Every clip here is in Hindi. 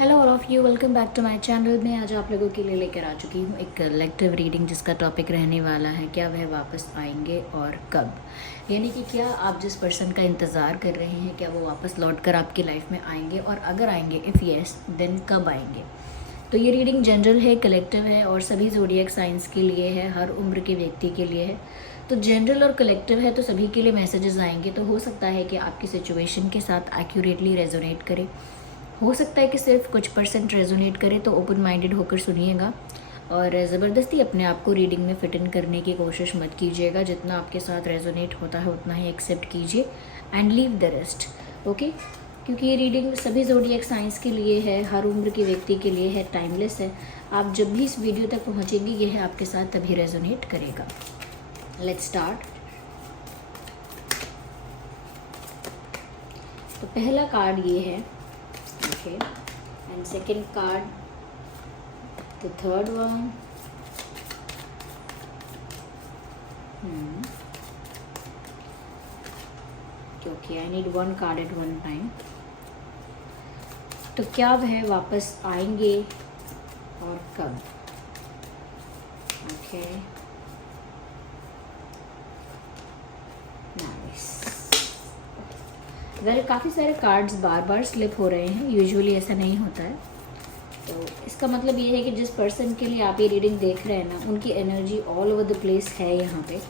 Hello all of you, welcome back to my channel. मैं आज आप लोगों के लिए लेकर आ चुकी हूँ एक कलेक्टिव रीडिंग जिसका टॉपिक रहने वाला है क्या वह वापस आएंगे और कब। यानी कि क्या आप जिस पर्सन का इंतज़ार कर रहे हैं क्या वो वापस लौट कर आपकी लाइफ में आएंगे, और अगर आएंगे इफ़ येस देन कब आएंगे। तो ये रीडिंग जनरल है, कलेक्टिव है और सभी ज़ोडिएक साइंस के लिए है, हर उम्र के व्यक्ति के लिए है। तो जनरल और कलेक्टिव है तो सभी के लिए मैसेजेस आएंगे। तो हो सकता है कि आपकी सिचुएशन के साथ एक्यूरेटली रेजोनेट करे, हो सकता है कि सिर्फ कुछ परसेंट रेजोनेट करे। तो ओपन माइंडेड होकर सुनिएगा और ज़बरदस्ती अपने आप को रीडिंग में फिट इन करने की कोशिश मत कीजिएगा। जितना आपके साथ रेजोनेट होता है उतना ही एक्सेप्ट कीजिए and leave the rest. Okay, क्योंकि ये रीडिंग सभी ज़ोडिएक साइंस के लिए है, हर उम्र के व्यक्ति के लिए है, टाइमलेस है। आप जब भी इस वीडियो तक पहुँचेंगे यह आपके साथ तभी रेजोनेट करेगा। Let's start. तो पहला कार्ड ये है, okay, and second card, the third one, okay, I need one card at one time. तो क्या वह वापस आएंगे और कब। Okay, nice. वेल, काफ़ी सारे कार्ड्स बार बार स्लिप हो रहे हैं, यूजुअली ऐसा नहीं होता है। तो इसका मतलब ये है कि जिस पर्सन के लिए आप ये रीडिंग देख रहे हैं ना, उनकी energy all over the place है यहाँ पे,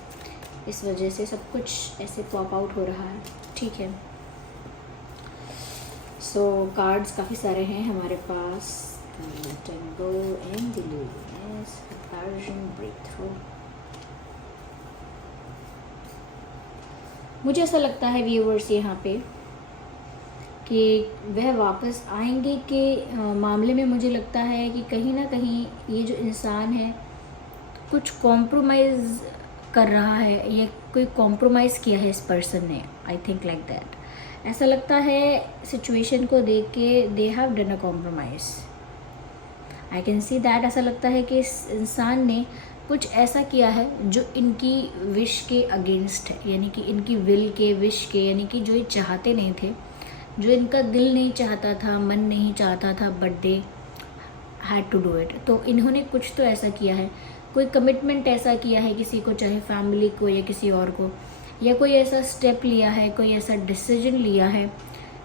इस वजह से सब कुछ ऐसे पॉप आउट हो रहा है। ठीक है, सो कार्ड्स काफ़ी सारे हैं हमारे पास। Tango and the Luminous, Persian Breakthrough। मुझे ऐसा लगता है व्यूअर्स यहाँ पे कि वह वापस आएंगे के मामले में मुझे लगता है कि कहीं ना कहीं ये जो इंसान है कुछ कॉम्प्रोमाइज़ कर रहा है या कोई कॉम्प्रोमाइज़ किया है इस पर्सन ने। I think like that. ऐसा लगता है सिचुएशन को देख के they have done a compromise. I can see that. ऐसा लगता है कि इस इंसान ने कुछ ऐसा किया है जो इनकी विश के अगेंस्ट है, यानी कि इनकी विल के, विश के, यानी कि जो ये चाहते नहीं थे, जो इनका दिल नहीं चाहता था, मन नहीं चाहता था, but they had to do it. तो इन्होंने कुछ तो ऐसा किया है, कोई कमिटमेंट ऐसा किया है किसी को, चाहे फैमिली को या किसी और को, या कोई ऐसा स्टेप लिया है, कोई ऐसा डिसीजन लिया है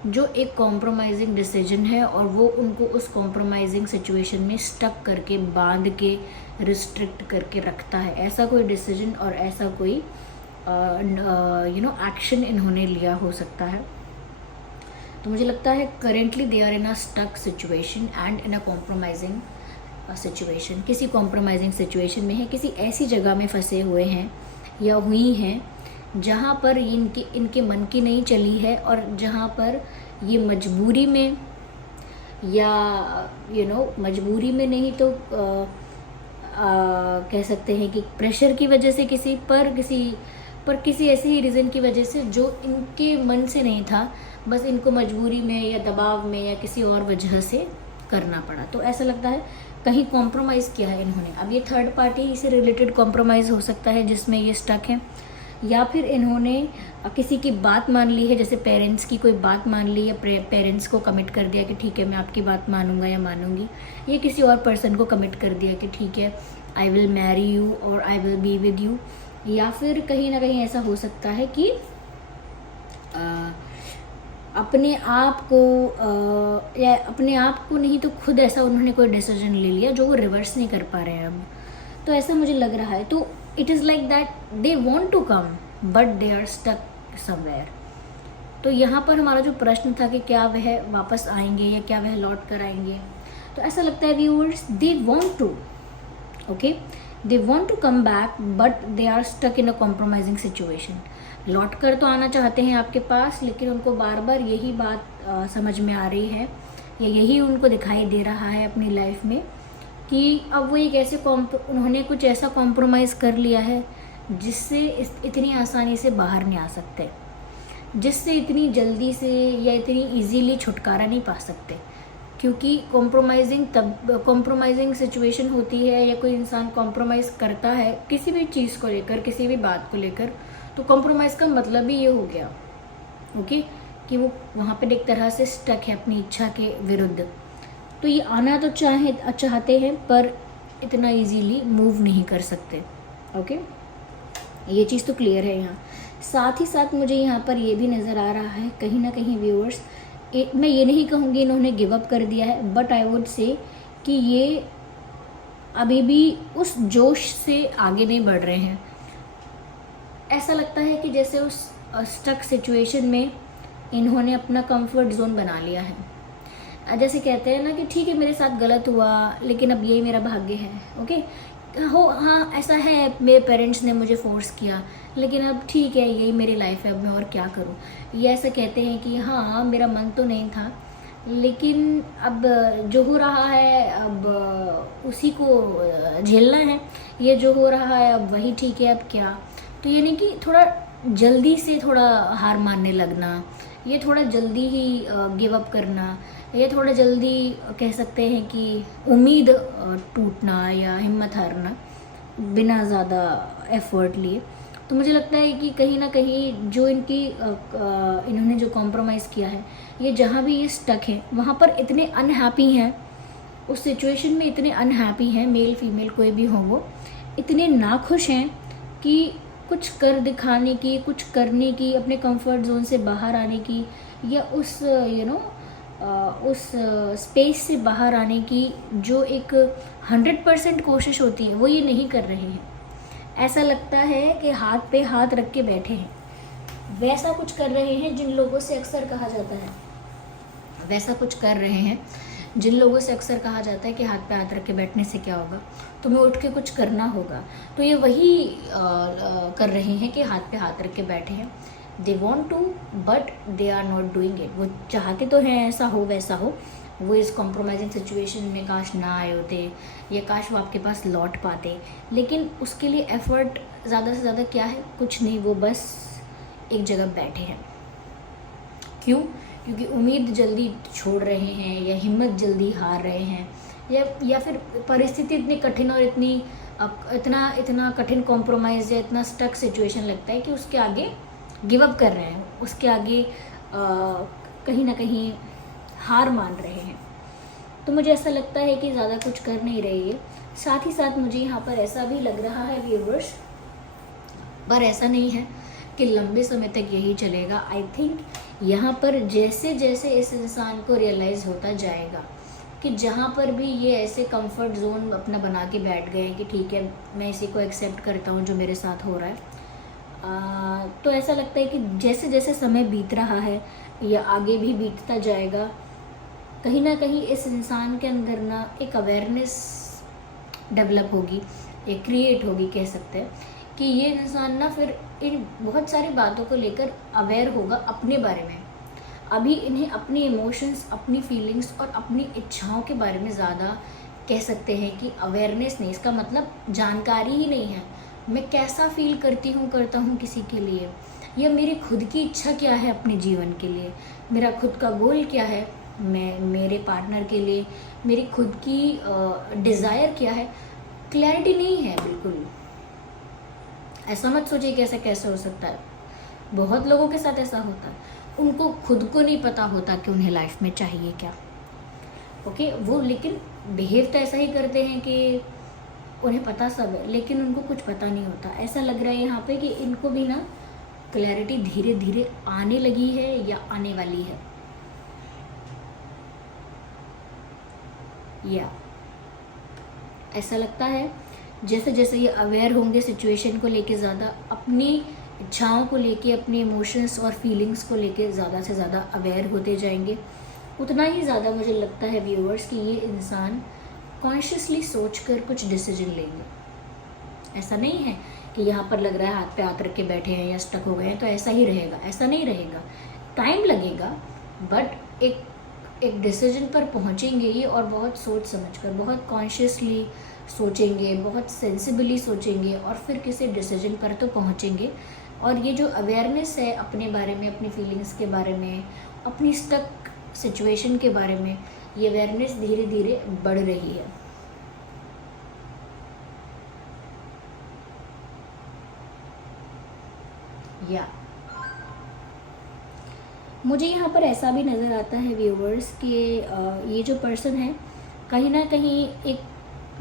जो एक कॉम्प्रोमाइजिंग डिसीजन है, और वो उनको उस कॉम्प्रोमाइजिंग सिचुएशन में स्टक करके, बांध के, रिस्ट्रिक्ट करके रखता है। ऐसा कोई डिसीजन और ऐसा कोई एक्शन इन्होंने लिया हो सकता है। तो मुझे लगता है currently they are in a stuck situation and in a compromising situation. किसी कॉम्प्रोमाइजिंग सिचुएशन में है, किसी ऐसी जगह में फंसे हुए हैं या हुई हैं जहाँ पर इनके मन की नहीं चली है, और जहाँ पर ये मजबूरी में या मजबूरी में नहीं तो कह सकते हैं कि प्रेशर की वजह से, किसी ऐसी रीज़न की वजह से जो इनके मन से नहीं था, बस इनको मजबूरी में या दबाव में या किसी और वजह से करना पड़ा। तो ऐसा लगता है कहीं कॉम्प्रोमाइज़ किया है इन्होंने। अब ये थर्ड पार्टी से रिलेटेड कॉम्प्रोमाइज़ हो सकता है जिसमें ये स्टक है, या फिर इन्होंने किसी की बात मान ली है, जैसे पेरेंट्स की कोई बात मान ली, या पेरेंट्स को कमिट कर दिया कि ठीक है मैं आपकी बात मानूंगा या मानूंगी, या किसी और पर्सन को कमिट कर दिया कि ठीक है आई विल मैरी यू और I will be with you. या फिर कहीं ना कहीं ऐसा हो सकता है कि अपने आप को नहीं तो खुद ऐसा उन्होंने कोई डिसीजन ले लिया जो वो रिवर्स नहीं कर पा रहे हैं अब। तो ऐसा मुझे लग रहा है। तो it is like that they want to come but they are stuck somewhere. तो यहाँ पर हमारा जो प्रश्न था कि क्या वह वापस आएंगे या क्या वह लौट कर आएंगे, तो ऐसा लगता है viewers they want to, okay, they want to come back but they are stuck in a compromising situation. लौट कर तो आना चाहते हैं आपके पास, लेकिन उनको बार बार यही बात समझ में आ रही है या यही उनको दिखाई दे रहा है अपनी लाइफ में कि अब वो एक ऐसे उन्होंने कुछ ऐसा कॉम्प्रोमाइज़ कर लिया है जिससे इतनी आसानी से बाहर नहीं आ सकते, जिससे इतनी जल्दी से या इतनी इजीली छुटकारा नहीं पा सकते। क्योंकि कॉम्प्रोमाइजिंग सिचुएशन होती है या कोई इंसान कॉम्प्रोमाइज़ करता है किसी भी चीज़ को लेकर, किसी भी बात को लेकर, तो कॉम्प्रोमाइज़ का मतलब ही ये हो गया, ओके, कि वो वहाँ पर एक तरह से स्टक है अपनी इच्छा के विरुद्ध। तो ये आना तो चाहते हैं पर इतना इजीली मूव नहीं कर सकते। ओके, ये चीज़ तो क्लियर है यहाँ। साथ ही साथ मुझे यहाँ पर ये भी नज़र आ रहा है कहीं ना कहीं व्यूअर्स, मैं ये नहीं कहूँगी इन्होंने गिव अप कर दिया है, बट आई वुड से कि ये अभी भी उस जोश से आगे नहीं बढ़ रहे हैं। ऐसा लगता है कि जैसे उस स्टक सिचुएशन में इन्होंने अपना कंफर्ट जोन बना लिया है। जैसे कहते हैं ना कि ठीक है मेरे साथ गलत हुआ लेकिन अब यही मेरा भाग्य है। ओके, हो हाँ ऐसा है, मेरे पेरेंट्स ने मुझे फोर्स किया लेकिन अब ठीक है यही मेरी लाइफ है, अब मैं और क्या करूँ। ये ऐसा कहते हैं कि हाँ मेरा मन तो नहीं था लेकिन अब जो हो रहा है अब उसी को झेलना है, ये जो हो रहा है अब वही ठीक है, अब क्या। तो यानी कि थोड़ा जल्दी से थोड़ा हार मानने लगना, ये थोड़ा जल्दी ही गिव अप करना, ये थोड़ा जल्दी कह सकते हैं कि उम्मीद टूटना या हिम्मत हारना बिना ज़्यादा एफर्ट लिए। तो मुझे लगता है कि कहीं ना कहीं जो इन्होंने जो कॉम्प्रोमाइज़ किया है, ये जहाँ भी ये स्टक है वहाँ पर इतने अनहैप्पी हैं, उस सिचुएशन में इतने अनहैप्पी हैं, मेल फीमेल कोई भी हो वो इतने नाखुश हैं कि कुछ कर दिखाने की, कुछ करने की, अपने कंफर्ट जोन से बाहर आने की या उस उस स्पेस से बाहर आने की जो एक 100% कोशिश होती है वो ये नहीं कर रहे हैं। ऐसा लगता है कि हाथ पे हाथ रख के बैठे हैं, वैसा कुछ कर रहे हैं जिन लोगों से अक्सर कहा जाता है, वैसा कुछ कर रहे हैं जिन लोगों से अक्सर कहा जाता है कि हाथ पे हाथ रख के बैठने से क्या होगा, तुम्हें उठ के कुछ करना होगा। तो ये वही कर रहे हैं कि हाथ पे हाथ रख के बैठे हैं। They want to but they are not doing it. वो चाहते तो हैं ऐसा हो वैसा हो, वो इस कॉम्प्रोमाइजिंग सिचुएशन में काश ना आए होते या काश वो आपके पास लौट पाते, लेकिन उसके लिए एफर्ट ज़्यादा से ज़्यादा क्या है, कुछ नहीं, वो बस एक जगह बैठे हैं। क्यों? क्योंकि उम्मीद जल्दी छोड़ रहे हैं या हिम्मत जल्दी हार रहे हैं या फिर परिस्थिति इतनी कठिन और इतना कठिन कॉम्प्रोमाइज़ या इतना स्टक सिचुएशन लगता है कि उसके आगे गिव अप कर रहे हैं, उसके आगे कहीं ना कहीं हार मान रहे हैं। तो मुझे ऐसा लगता है कि ज़्यादा कुछ कर नहीं रही है। साथ ही साथ मुझे यहाँ पर ऐसा भी लग रहा है व्यूअर्स, पर ऐसा नहीं है कि लंबे समय तक यही चलेगा। आई थिंक यहाँ पर जैसे जैसे इस इंसान को रियलाइज़ होता जाएगा कि जहाँ पर भी ये ऐसे कंफर्ट जोन अपना बना के बैठ गए हैं कि ठीक है मैं इसी को एक्सेप्ट करता हूँ जो मेरे साथ हो रहा है, तो ऐसा लगता है कि जैसे जैसे समय बीत रहा है या आगे भी बीतता जाएगा, कहीं ना कहीं इस इंसान के अंदर ना एक अवेयरनेस डेवलप होगी, एक क्रिएट होगी, कह सकते हैं कि ये इंसान ना फिर इन बहुत सारी बातों को लेकर अवेयर होगा अपने बारे में। अभी इन्हें अपनी इमोशंस, अपनी फीलिंग्स और अपनी इच्छाओं के बारे में ज़्यादा कह सकते हैं कि अवेयरनेस नहीं, इसका मतलब जानकारी ही नहीं है। मैं कैसा फील करता हूँ किसी के लिए, या मेरी खुद की इच्छा क्या है अपने जीवन के लिए, मेरा खुद का गोल क्या है, मैं मेरे पार्टनर के लिए मेरी खुद की डिज़ायर क्या है, क्लैरिटी नहीं है बिल्कुल। ऐसा मत सोचिए कि ऐसा कैसे हो सकता है, बहुत लोगों के साथ ऐसा होता है, उनको खुद को नहीं पता होता कि उन्हें लाइफ में चाहिए क्या। ओके, वो लेकिन बिहेव तो ऐसा ही करते हैं कि उन्हें पता सब है लेकिन उनको कुछ पता नहीं होता। ऐसा लग रहा है यहाँ पे कि इनको भी ना क्लैरिटी धीरे धीरे आने लगी है या आने वाली है। या ऐसा लगता है जैसे जैसे ये अवेयर होंगे सिचुएशन को लेके, ज़्यादा अपनी इच्छाओं को लेके, अपने इमोशंस और फीलिंग्स को लेके ज़्यादा से ज़्यादा अवेयर होते जाएंगे, उतना ही ज़्यादा मुझे लगता है व्यूअर्स कि ये इंसान कॉन्शियसली सोचकर कुछ डिसीजन लेंगे। ऐसा नहीं है कि यहाँ पर लग रहा है हाथ पे हाथ रख के बैठे हैं या स्टक हो गए हैं तो ऐसा ही रहेगा, ऐसा नहीं रहेगा। टाइम लगेगा बट एक डिसीजन पर पहुँचेंगे ये, और बहुत सोच समझकर, बहुत कॉन्शियसली सोचेंगे, बहुत सेंसिबली सोचेंगे और फिर किसी डिसीजन पर तो पहुँचेंगे। और ये जो अवेयरनेस है अपने बारे में, अपनी फीलिंग्स के बारे में, अपनी स्टक सिचुएशन के बारे में, ये अवेयरनेस धीरे धीरे बढ़ रही है। या मुझे यहाँ पर ऐसा भी नज़र आता है व्यूवर्स कि ये जो पर्सन है कहीं ना कहीं एक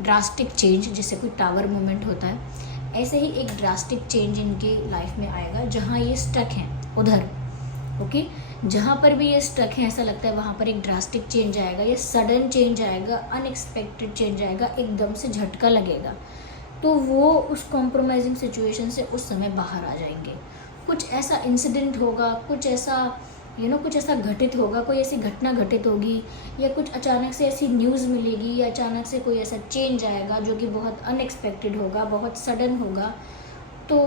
ड्रास्टिक चेंज, जैसे कोई टावर मूवमेंट होता है, ऐसे ही एक ड्रास्टिक चेंज इनके लाइफ में आएगा जहाँ ये स्टक हैं उधर। ओके, जहाँ पर भी ये स्टक हैं ऐसा लगता है वहाँ पर एक ड्रास्टिक चेंज आएगा, या सडन चेंज आएगा, अनएक्सपेक्टेड चेंज आएगा, एकदम से झटका लगेगा, तो वो उस कॉम्प्रोमाइजिंग सिचुएशन से उस समय बाहर आ जाएंगे। कुछ ऐसा इंसिडेंट होगा, कुछ ऐसा कुछ ऐसा घटित होगा, कोई ऐसी घटना घटित होगी, या कुछ अचानक से ऐसी न्यूज़ मिलेगी, या अचानक से कोई ऐसा चेंज आएगा जो कि बहुत अनएक्सपेक्टेड होगा, बहुत सडन होगा। तो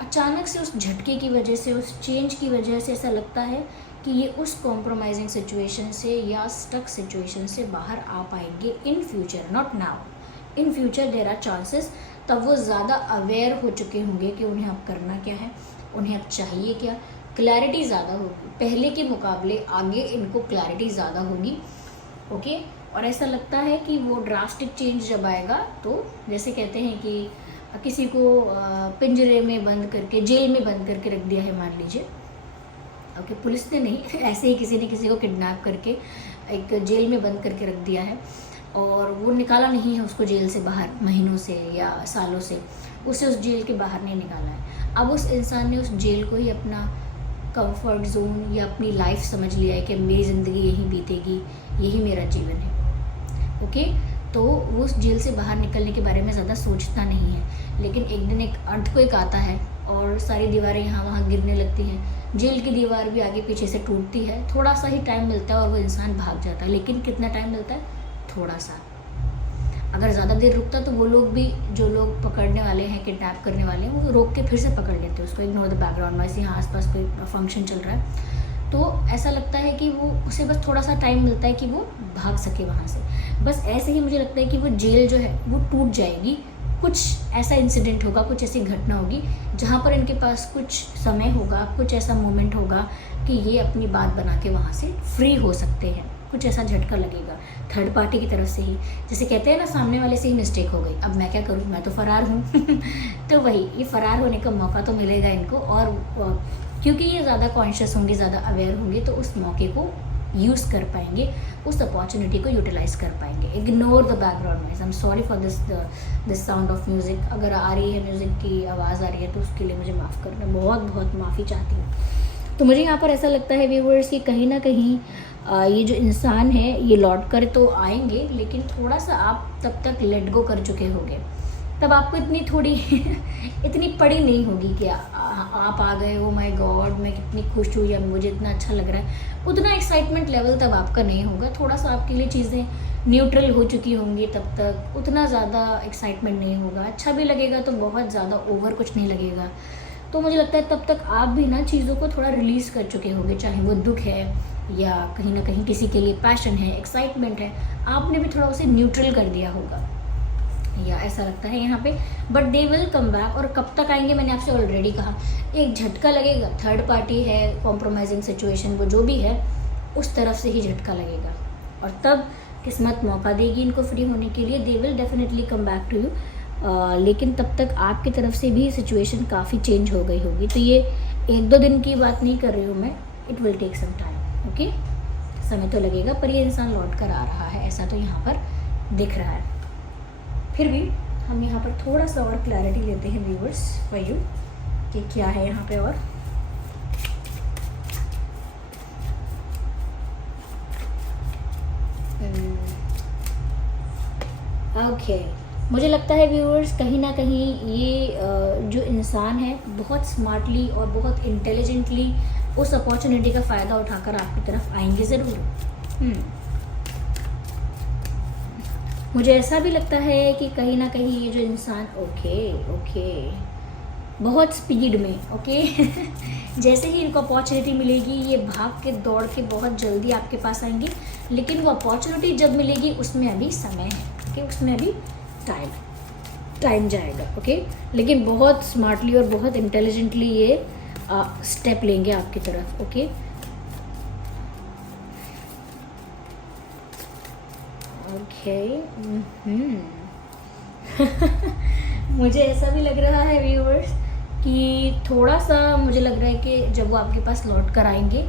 अचानक से उस झटके की वजह से, उस चेंज की वजह से ऐसा लगता है कि ये उस कॉम्प्रोमाइजिंग सिचुएशन से या स्टक सिचुएशन से बाहर आ पाएंगे in future, not now. In future there are chances. तब वो ज़्यादा अवेयर हो चुके होंगे कि उन्हें अब करना क्या है, उन्हें अब चाहिए क्या, क्लैरिटी ज़्यादा होगी पहले के मुकाबले, आगे इनको क्लैरिटी ज़्यादा होगी। ओके, और ऐसा लगता है कि वो ड्रास्टिक चेंज जब आएगा, तो जैसे कहते हैं कि किसी को पिंजरे में बंद करके, जेल में बंद करके रख दिया है मान लीजिए। ओके, पुलिस ने नहीं, ऐसे ही किसी ने किसी को किडनैप करके एक जेल में बंद करके रख दिया है, और वो निकाला नहीं है उसको जेल से बाहर महीनों से या सालों से, उसे उस जेल के बाहर नहीं निकाला है। अब उस इंसान ने उस जेल को ही अपना कंफर्ट जोन या अपनी लाइफ समझ लिया है कि मेरी ज़िंदगी यहीं बीतेगी, यही मेरा जीवन है। ओके, तो वो उस जेल से बाहर निकलने के बारे में ज़्यादा सोचता नहीं है। लेकिन एक दिन एक अर्थक्वेक आता है और सारी दीवारें यहाँ वहाँ गिरने लगती हैं, जेल की दीवार भी आगे पीछे से टूटती है, थोड़ा सा ही टाइम मिलता है और वो इंसान भाग जाता है। लेकिन कितना टाइम मिलता है? थोड़ा सा। अगर ज़्यादा देर रुकता तो वो लोग भी, जो लोग पकड़ने वाले हैं, किडनैप करने वाले हैं, वो रोक के फिर से पकड़ लेते हैं उसको। इग्नोर द बैकग्राउंड नॉइस, यहाँ आसपास कोई फंक्शन चल रहा है, तो ऐसा लगता है कि वो, उसे बस थोड़ा सा टाइम मिलता है कि वो भाग सके वहाँ से। बस ऐसे ही मुझे लगता है कि वो जेल जो है वो टूट जाएगी, कुछ ऐसा इंसिडेंट होगा, कुछ ऐसी घटना होगी जहाँ पर इनके पास कुछ समय होगा, कुछ ऐसा मोमेंट होगा कि ये अपनी बात बना के वहाँ से फ्री हो सकते हैं। कुछ ऐसा झटका लगेगा थर्ड पार्टी की तरफ से ही, जैसे कहते हैं ना, सामने वाले से ही मिस्टेक हो गई, अब मैं क्या करूँ, मैं तो फ़रार हूँ। तो वही, ये फ़रार होने का मौका तो मिलेगा इनको, और क्योंकि ये ज़्यादा कॉन्शियस होंगे, ज़्यादा अवेयर होंगे, तो उस मौके को यूज़ कर पाएंगे, उस अपॉर्चुनिटी को यूटिलाइज़ कर पाएंगे। Ignore the background noise. I am sorry for this sound of music. अगर आ रही है म्यूज़िक की आवाज़ आ रही है तो उसके लिए मुझे माफ़ करना, बहुत बहुत माफ़ी चाहती हूँ। तो मुझे यहाँ पर ऐसा लगता है व्यूअर्स कि कहीं ना कहीं ये जो इंसान है ये लौट कर तो आएंगे, लेकिन थोड़ा सा आप तब तक लेट गो कर चुके होंगे, तब आपको इतनी पड़ी नहीं होगी कि आप आ गए, ओ माय गॉड मैं कितनी खुश हूँ या मुझे इतना अच्छा लग रहा है। उतना एक्साइटमेंट लेवल तब आपका नहीं होगा, थोड़ा सा आपके लिए चीज़ें न्यूट्रल हो चुकी होंगी, तब तक उतना ज़्यादा एक्साइटमेंट नहीं होगा। अच्छा भी लगेगा तो बहुत ज़्यादा ओवर कुछ नहीं लगेगा। तो मुझे लगता है तब तक आप भी ना चीज़ों को थोड़ा रिलीज़ कर चुके होंगे, चाहे वो दुख है या कहीं ना कहीं किसी के लिए पैशन है, एक्साइटमेंट है, आपने भी थोड़ा उसे न्यूट्रल कर दिया होगा, या ऐसा लगता है यहाँ पे। But they will come back. और कब तक आएंगे, मैंने आपसे ऑलरेडी कहा, एक झटका लगेगा, थर्ड पार्टी है, कॉम्प्रोमाइजिंग सिचुएशन, वो जो भी है उस तरफ से ही झटका लगेगा, और तब किस्मत मौका देगी इनको फ्री होने के लिए। They will definitely come back to you. लेकिन तब तक आपकी तरफ से भी सिचुएशन काफ़ी चेंज हो गई होगी। तो ये 1-2 दिन की बात नहीं कर रही हूँ मैं, it will take some time. Okay, समय तो लगेगा, पर ये इंसान लौट कर आ रहा है, ऐसा तो यहाँ पर दिख रहा है। फिर भी हम यहाँ पर थोड़ा सा और क्लैरिटी लेते हैं व्यूअर्स फॉर यू कि क्या है यहाँ पे। और ओके, मुझे लगता है व्यूअर्स कहीं ना कहीं ये जो इंसान है बहुत स्मार्टली और बहुत इंटेलिजेंटली उस अपॉर्चुनिटी का फ़ायदा उठाकर आपकी तरफ आएंगे ज़रूर। मुझे ऐसा भी लगता है कि कहीं ना कहीं ये जो इंसान ओके बहुत स्पीड में जैसे ही इनको अपॉर्चुनिटी मिलेगी ये भाग के दौड़ के बहुत जल्दी आपके पास आएंगे, लेकिन वो अपॉर्चुनिटी जब मिलेगी उसमें अभी समय है, उसमें अभी टाइम जाएगा। लेकिन बहुत स्मार्टली और बहुत इंटेलिजेंटली ये स्टेप लेंगे आपकी तरफ। मुझे ऐसा भी लग रहा है व्यूअर्स कि थोड़ा सा मुझे लग रहा है कि जब वो आपके पास लौट कर आएंगे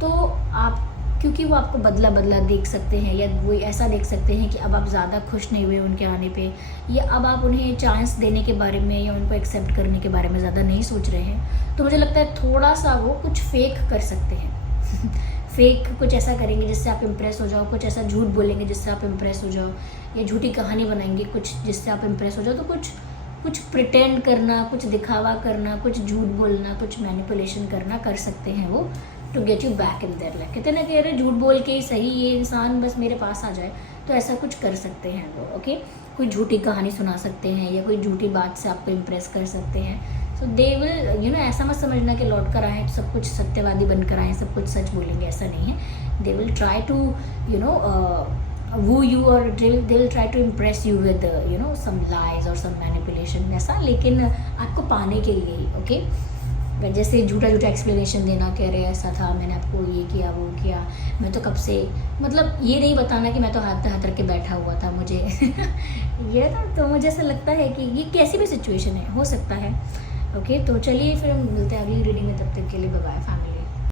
तो आप क्योंकि वो आपको बदला बदला देख सकते हैं, या वो ऐसा देख सकते हैं कि अब आप ज़्यादा खुश नहीं हुए उनके आने पे, या अब आप उन्हें चांस देने के बारे में या उनको एक्सेप्ट करने के बारे में ज़्यादा नहीं सोच रहे हैं। तो मुझे लगता है थोड़ा सा वो कुछ फेक कर सकते हैं फेक कुछ ऐसा करेंगे जिससे आप इम्प्रेस हो जाओ, कुछ ऐसा झूठ बोलेंगे जिससे आप इम्प्रेस हो जाओ, या झूठी कहानी बनाएंगे कुछ जिससे आप इम्प्रेस हो जाओ। तो कुछ प्रिटेंड करना, कुछ दिखावा करना, कुछ झूठ बोलना, कुछ मैनिपुलेशन करना कर सकते हैं वो, to get you back in their life. कहते ना कि अरे झूठ बोल के ही सही ये इंसान बस मेरे पास आ जाए, तो ऐसा कुछ कर सकते हैं वो। ओके, कोई झूठी कहानी सुना सकते हैं या कोई झूठी बात से आपको इम्प्रेस कर सकते हैं। सो दे विल ऐसा मत समझना कि लौट कर आए तो सब कुछ सत्यवादी बनकर आए, सब कुछ सच बोलेंगे, ऐसा नहीं है। They will try to woo you, or they will try to impress you with some lies or some manipulation ऐसा, लेकिन आपको पाने के लिए ही। ओके, जैसे झूठा एक्सप्लेनेशन देना, कह रहे ऐसा था, मैंने आपको ये किया वो किया, मैं तो कब से, मतलब ये नहीं बताना कि मैं तो हाथ रख के बैठा हुआ था मुझे ये था। तो मुझे ऐसा लगता है कि ये कैसी भी सिचुएशन है, हो सकता है। ओके, तो चलिए फिर हम मिलते हैं अगली रीडिंग में, तब तक के लिए बाय बाय फैमिली।